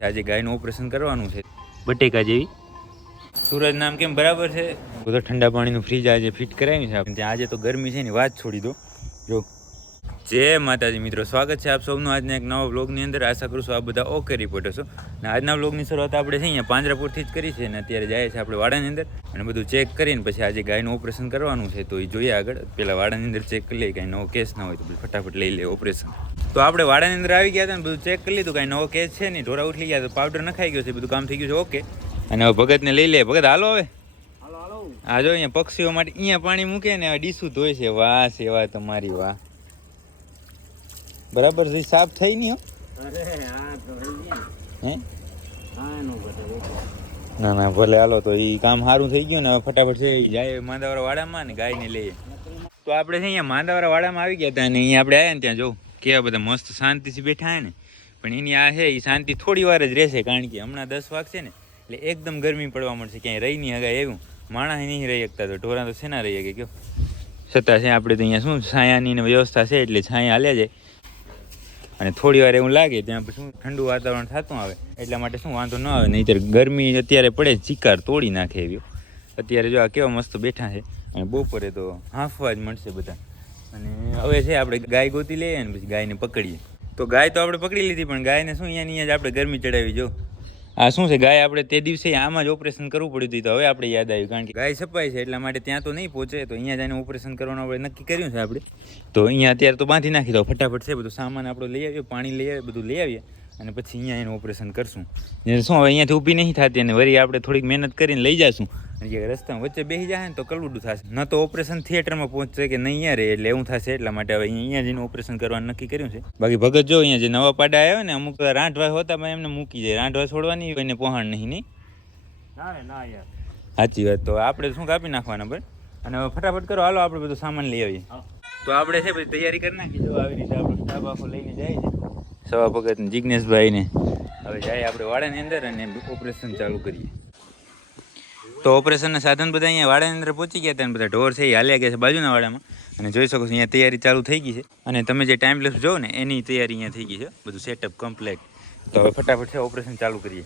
આજે ગાયનું ઓપરેશન કરવાનું છે. બટેકા જેવી? સુરજ નામ કેમ બરાબર છે? બધો ઠંડા પાણીનું ફ્રીજ આજે ફિટ કરાવ્યું છે. ત્યાં આજે તો ગરમી છે ને વાત છોડી દો. જો જય માતાજી મિત્રો સ્વાગત છે આપ સૌનું આજના એક નવા બ્લોગની અંદર. આશા કરું છું આ બધા ઓકે રિપોર્ટર છો. અને આજના બ્લોગની શરૂઆત આપણે છે અહીંયા પાંજરાપુરથી જ કરી છે અને અત્યારે જાય છે આપણે વાડાની અંદર અને બધું ચેક કરીને પછી આજે ગાયનું ઓપરેશન કરવાનું છે તો એ જોઈએ આગળ. પહેલાં વાડાની અંદર ચેક કરી લઈએ કાંઈ નવો કેસ ના હોય તો ફટાફટ લઈ લે ઓપરેશન તો આપણે વાડાની અંદર આવી ગયા હતા ને બધું ચેક કરી લીધું કાંઈ નવો કેસ છે નહીં. ઢોરા ઉઠી ગયા તો પાવડર નખાઈ ગયો છે બધું કામ થઈ ગયું છે ઓકે અને હવે ભગતને લઈ લે ભગત હાલો હવે. આ જો અહીંયા પક્ષીઓ માટે અહીંયા પાણી મૂકે ને ડીસું ધોય છે. વાહ સેવા તમારી વાહ. બરાબર છે સાફ થઈ નહીં હો. હે? ના ના ભલે હાલો તો એ કામ સારું થઈ ગયું ને હવે ફટાફટ છે જાય માંદાવાળા વાડામાં ને ગાયને લઈએ તો આપણે છે અહીંયા માંદાવાળા વાડામાં આવી ગયા હતા અને અહીંયા આપણે આવ્યા ને ત્યાં જોઉં કેવા બધા મસ્ત શાંતિથી બેઠા હે ને. પણ એની આ છે એ શાંતિ થોડી વાર જ રહેશે કારણ કે હમણાં દસ વાગશે ને એટલે એકદમ ગરમી પડવા મળશે ક્યાંય રહી નહીં હગાય એવું. માણસ નહીં રહી શકતા તો ઢોરા તો શેના રહી શકે કયો. છતાં છે આપણે તો અહીંયા શું છાયાની વ્યવસ્થા છે એટલે છાયા હાલ્યા જાય. અને થોડી વાર એવું લાગે ત્યાં પછી શું ઠંડુ વાતાવરણ થતું આવે, એટલા માટે શું વાંધો ન આવે. નહીંતર ગરમી અત્યારે પડે, ચિકાર તોડી નાખે એવી. અત્યારે જો આ કેવા મસ્ત બેઠા છે, અને બપોરે તો હાંફવા જ મળશે બધા. અને હવે છે આપણે ગાય ગોતી લઈએ ને પછી ગાયને પકડીએ. તો ગાય તો આપણે પકડી લીધી, પણ ગાયને શું અહીંયા અહીંયા જ આપણે ગરમી ચડાવી, જો. આ શું છે, ગાય આપણે તે દિવસે આમાં જ ઓપરેશન કરવું પડ્યું હતું, તો હવે આપણે યાદ આવ્યું, કારણ કે ગાય છપાય છે, એટલા માટે ત્યાં તો નહીં પહોંચે, તો અહીંયા જઈને ઓપરેશન કરવાનું આપણે નક્કી કર્યું છે આપણે. તો અહીંયા અત્યારે તો બાંધી નાખી દો ફટાફટ છે, બધું સામાન આપણો લઈ આવીએ પાણી લઈ આવીએ બધું લઈ આવીએ, અને પછી અહીંયા એનું ઓપરેશન કરશું. શું, હવે અહીંયાથી ઊભી નહીં થતી, અને વળી આપણે થોડીક મહેનત કરીને લઈ અને જે રસ્તામાં વચ્ચે બેસી જાય ને તો કલવડું થશે. ન તો ઓપરેશન થિયેટરમાં પહોંચશે કે નહીં રહે એટલે એવું થશે. એટલા માટે હવે અહીંયા જઈને ઓપરેશન કરવાનું નક્કી કર્યું છે. બાકી ભગત જો અહીંયા જે નવા પાડા આવ્યો ને અમુક રાંઠવા હોતા પણ એમને મૂકી જાય રાંઠવા છોડવાની એને પહોંચ નહીં નહીં? સાચી વાત. તો આપણે શું કાપી નાખવાના પર અને હવે ફટાફટ કરો. હાલો આપણે બધું સામાન લઈ આવીએ. તો આપણે છે બધી તૈયારી કરી નાખી. જો આવી રીતે આપણે સ્ટાફ આખો લઈને જાય છે. સવા ભગત ને જિજ્ઞેશભાઈ ને હવે જાય આપણે વાડાની અંદર અને ઓપરેશન ચાલુ કરીએ. તો ઓપરેશનના સાધન બધા અહીંયા વાડાની અંદર પહોંચી ગયા હતા બધા ઢોર છે એ હાલ્યા ગયા છે બાજુના વાડામાં. અને જોઈ શકો છો અહીંયા તૈયારી ચાલુ થઈ ગઈ છે. અને તમે જે ટાઈમ લેસ જોવો ને, એની તૈયારી અહીંયા થઈ ગઈ છે. બધું સેટઅપ કમ્પ્લેટ તો હવે ફટાફટ છે ઓપરેશન ચાલુ કરીએ.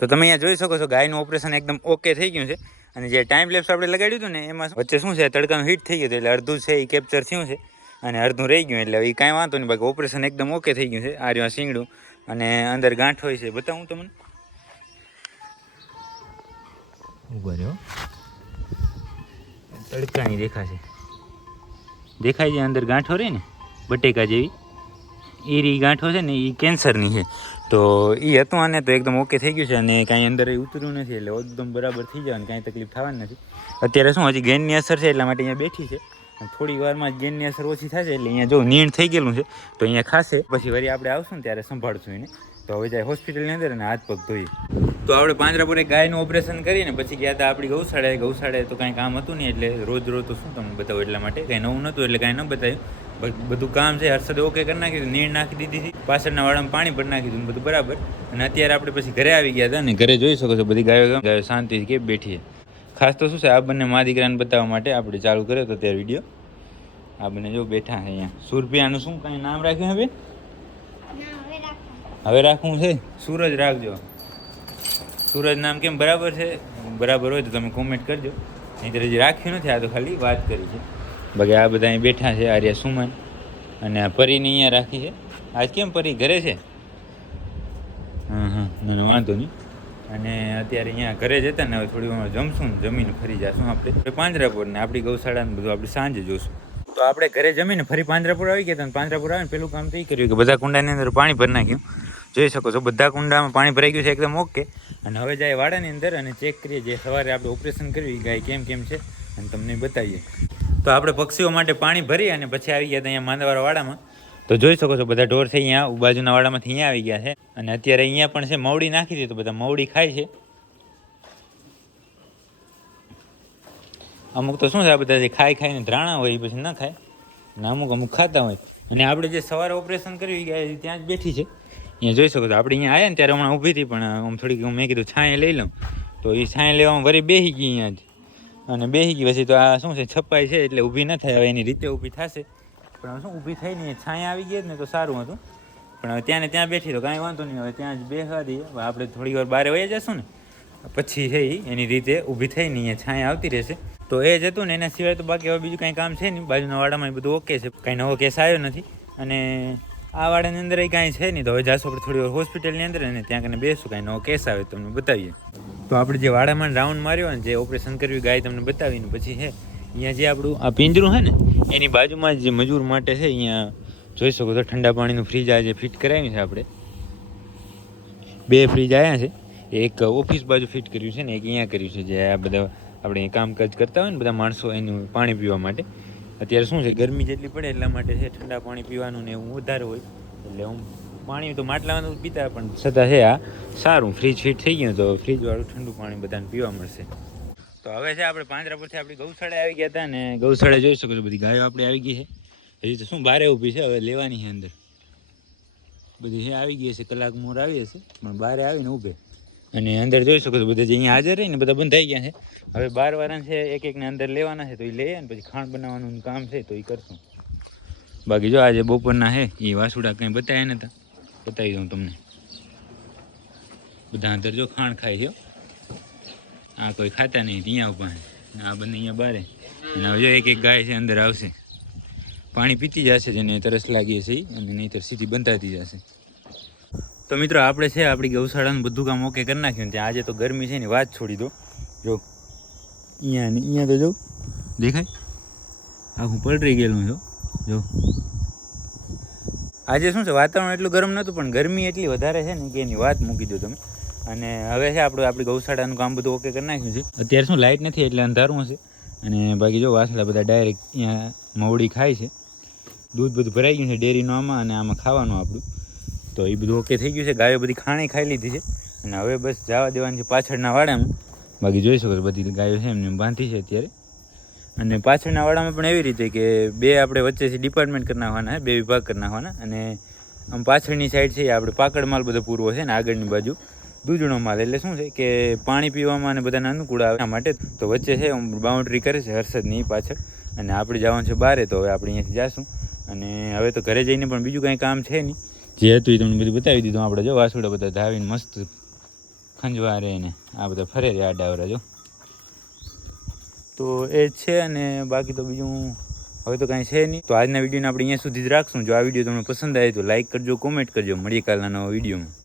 તો તમે અહીંયા જોઈ શકો છો ગાયનું ઓપરેશન એકદમ ઓકે થઈ ગયું છે. અને જે ટાઈમ લેપ્સ આપણે લગાડ્યું હતું ને એમાં વચ્ચે શું છે તડકાનું હીટ થઈ ગયું એટલે અડધું છે એ કેપ્ચર થયું છે અને અડધું રહી ગયું એટલે એ કાંઈ વાંધો નહીં બાકી ઓપરેશન એકદમ ઓકે થઈ ગયું છે આ રહ્યું શીંગડું અને અંદર ગાંઠ હોય છે. બતાવું તમને. ઊભા રહ્યો તડકાની દેખાશે દેખાય છે અંદર ગાંઠો રહે ને બટેકા જેવી. એ રી ગાંઠો છે ને એ કેન્સરની છે. તો એ હતું આને તો એકદમ ઓકે થઈ ગયું છે અને કાંઈ અંદર ઉતર્યું નથી એટલે એકદમ બરાબર થઈ જવાનું કાંઈ તકલીફ થવાની નથી. અત્યારે શું હજી ગેનની અસર છે એટલા માટે અહીંયા બેઠી છે. થોડી વારમાં ગેનની અસર ઓછી થશે એટલે અહીંયા જો નીણ થઈ ગયેલું છે, તો અહીંયા ખાશે. પછી વળી આપણે આવશું ને ત્યારે સંભાળશું એને. તો હવે જાય હોસ્પિટલની અંદર અને હાથ પગ ધોઈએ તો આપણે પાંજરાપુરે ગાયનું ઓપરેશન કરીને પછી ગયા હતા આપણી ગૌશાળાએ. ગૌશાળાએ તો કાંઈ કામ હતું નહીં એટલે રોજ રોજ તો શું તમને બતાવો એટલા માટે? કાંઈ નવું નહોતું એટલે કાંઈ ન બતાવ્યું. બધું કામ છે, હર્ષદે ઓકે કરી નાખ્યું નીણ નાખી દીધી હતી, પાછળના વાળામાં પાણી ભરી નાખી દીધું બધું બરાબર. અને અત્યારે આપણે પછી ઘરે આવી ગયા હતા ને, ઘરે જોઈ શકો છો બધી ગાયો ગાયો શાંતિથી કેમ બેઠી ખાસ તો શું છે, આ બંને મા દીકરાને બતાવવા માટે આપણે ચાલુ કર્યો હતો ત્યારે વીડિયો આ બંને જો બેઠા છે અહીંયા. સુરભિયાનું શું કાંઈ નામ રાખ્યું હવે હવે રાખવું છે? સૂરજ રાખજો. સૂરજ નામ કેમ બરાબર છે? બરાબર હોય તો તમે કોમેન્ટ કરજો. નહીંતર હજી રાખ્યું નથી, આ તો ખાલી વાત કરી છે. બાકી આ બધા અહીં બેઠા છે આર્યા સુમન અને આ પરીને અહીંયા રાખી છે. આજ કેમ પરી ઘરે છે? હા હા મને વાંધો નહીં. અને અત્યારે અહીંયા ઘરે જતા ને હવે થોડી વાર જમશું જમીને ફરી જશું આપણે. પાંજરાપુર ને આપણી ગૌશાળાને બધું આપણે સાંજે જોશું. તો આપણે ઘરે જમીને ફરી પાંજરાપુર આવી ગયા હતા પાંજરાપુર આવીને પેલું કામ તો એ કર્યું કે બધા કુંડાની અંદર પાણી ભરી નાખ્યું. જોઈ શકો છો બધા કુંડામાં પાણી ભરાઈ ગયું છે એકદમ ઓકે. અને હવે જાય વાડાની અંદર અને ચેક કરીએ જે સવારે આપણે ઓપરેશન કર્યું એ ગાય કેમ કેમ છે, અને તમને બતાવીએ. તો આપણે પક્ષીઓ માટે પાણી ભરી અને પછી આવી ગયા હતા અહીંયા માંદવાડા વાડામાં. તો જોઈ શકો છો, બધા ઢોર છે અહીંયા બાજુના વાડામાંથી અહીંયા આવી ગયા છે. અને અત્યારે અહીંયા પણ છે, મવડી નાખી દીધી તો બધા મવડી ખાય છે. અમુક તો શું છે બધા જે ખાઈ ખાઈને ધ્રાણા હોય, એ પછી ન ખાય. અને અમુક અમુક ખાતા હોય. અને આપણે જે સવારે ઓપરેશન કર્યું, એ ત્યાં જ બેઠી છે. અહીંયા જોઈ શકો છો, આપણે અહીંયા આવ્યા ને ત્યારે હમણાં ઊભી હતી, પણ આમ થોડીક મેં કીધું છાંય લઈ લઉં. તો એ છાંય લેવામાં વળી બેસી ગઈ અહીંયા જ. અને બેસી ગઈ. પછી તો આ શું છે, છપાઈ છે એટલે ઊભી ન થાય. હવે એની રીતે ઊભી થશે. પણ શું ઊભી થઈ નહીં છાંય આવી ગઈ ને તો સારું હતું. પણ હવે ત્યાં ને ત્યાં બેઠી તો કાંઈ વાંધો નહીં. હવે ત્યાં જ બેસવા દઈએ. હવે આપણે થોડી વાર બહાર વહી જશું ને. પછી છે એની રીતે ઊભી થઈ નહીં છાંય આવતી રહેશે. તો એ જ હતું ને, એના સિવાય તો બાકી હવે બીજું કાંઈ કામ છે નહીં. બાજુના વાડામાં બધું ઓકે છે. કાંઈ નવો કેસ આવ્યો નથી. અને આ વાડાની અંદર કાંઈ છે નહીં. તો હવે જાશું આપણે થોડી વાર હોસ્પિટલની અંદર અને ત્યાં કને બેસું. કાંઈ નવો કેસ આવે તમને બતાવીએ. તો આપણે જે વાડામાં રાઉન્ડ માર્યો ને જે ઓપરેશન કર્યું ગાય તમને બતાવીને પછી છે અહીંયા જે આપણું આ પિંજરું છે ને, એની બાજુમાં જે મજૂર માટે છે અહીંયા જોઈ શકો તો ઠંડા પાણીનું ફ્રીજ આજે ફિટ કરાવ્યું છે આપણે. બે ફ્રીજ આવ્યા છે, એક ઓફિસ બાજુ ફિટ કર્યું છે ને એક અહીંયા કર્યું છે, જે આ બધા આપણે કામકાજ કરતા હોય ને બધા માણસો એનું પાણી પીવા માટે. અત્યારે શું છે, ગરમી જેટલી પડે એટલા માટે છે ઠંડા પાણી પીવાનું ને એવું વધારે હોય. એટલે હું પાણી તો માટલામાં પીતા, પણ છતાં છે આ સારું ફ્રીજ ફિટ થઈ ગયું તો ફ્રીજવાળું ઠંડુ પાણી બધાને પીવા મળશે. તો હવે છે આપણે પાંજરા પરથી આપણી ગૌશાળા આવી ગયા હતા ને ગૌશાળા જોઈ શકો છો બધી ગાયો આપણી આવી ગઈ છે. હજી તો શું બારે ઊભી છે, હવે લેવાની છે અંદર. બધી હે આવી ગઈ હશે કલાક મોર આવી હશે, પણ બારે આવીને ઊભે. અને અંદર જોઈ શકો છો બધા જે અહીંયા હાજર રહી ને બધા બંધ થઈ ગયા છે. હવે બાર વાળા છે એક એકને અંદર લેવાના છે, તો એ લઈએ ને પછી ખાંડ બનાવવાનું કામ છે, તો એ કરશું. બાકી જો આજે બપોરના છે, એ વાસુડા કંઈ બતાવ્યા નતા. બતાવી દઉં તમને. બધા જો ખાણ ખાય છે આ કોઈ ખાતા નહીં ત્યાં ઊભા આ બંને અહીંયા બારે અને હવે જો એક એક ગાય છે અંદર આવશે. પાણી પીતી જશે જેને તરસ લાગી છીએ અને નહીંતર સીધી બંધાતી જશે. તો મિત્રો, આપણે છે આપણી ગૌશાળાનું બધું કામ ઓકે કરી નાખ્યું ત્યાં. આજે તો ગરમી છે ને, વાત છોડી દો. જો, અહીંયા ને અહીંયા તો જો, દેખાય? આ હું પલટી ગયેલું છું. જો. આજે શું છે, વાતાવરણ એટલું ગરમ નહોતું, પણ ગરમી એટલી વધારે છે ને કે એની વાત મૂકી દો તમે. અને હવે છે આપણું, આપણી ગૌશાળાનું કામ બધું ઓકે કરી નાખ્યું છે. અત્યારે શું લાઇટ નથી, એટલે અંધારું હશે. અને બાકી જો વાસળા બધા ડાયરેક્ટ અહીંયા મવડી ખાય છે. દૂધ બધું ભરાઈ ગયું છે ડેરીનું આમાં અને આમાં ખાવાનું આપણું. તો એ બધું ઓકે થઈ ગયું છે. ગાયો બધી ખાણી ખાઈ લીધી છે. અને હવે બસ જવા દેવાની છે પાછળના વાડામાં. બાકી જોઈ શકો બધી ગાયો છે એમને એમ બાંધી છે અત્યારે. અને પાછળના વાડામાં પણ એવી રીતે કે બે આપણે વચ્ચેથી ડિપાર્ટમેન્ટ કરી નાખવાના છે, બે વિભાગ કરી નાખવાના. અને આમ પાછળની સાઈડ છે આપણે પાકડ માલ બધો પૂરવો છે ને આગળની બાજુ. દૂધણો માલ. એટલે શું છે કે પાણી પીવામાં અને બધાને અનુકૂળ આવે એના માટે તો વચ્ચે છે બાઉન્ડ્રી કરે છે હર્ષદની પાછળ. અને આપણે જવાનું છે બારે, તો હવે આપણે અહીંયાથી જાશું. અને હવે તો ઘરે જઈને પણ બીજું કાંઈ કામ છે નહીં. જે હતું એ તમને બધું બતાવી દીધું. આપણે જો વાસુડા બધા ધાવીને મસ્ત ખંજવા રહે ને આ બધા ફરે રે આડાવરા જો. તો એ છે અને બાકી તો બીજું હવે તો કાંઈ છે નહીં. તો આજના વિડીયોને આપણે અહીંયા સુધી જ રાખશું. જો આ વીડિયો તમને પસંદ આવે તો લાઇક કરજો, કોમેન્ટ કરજો. મળીએ કાલના નવા વિડીયોમાં.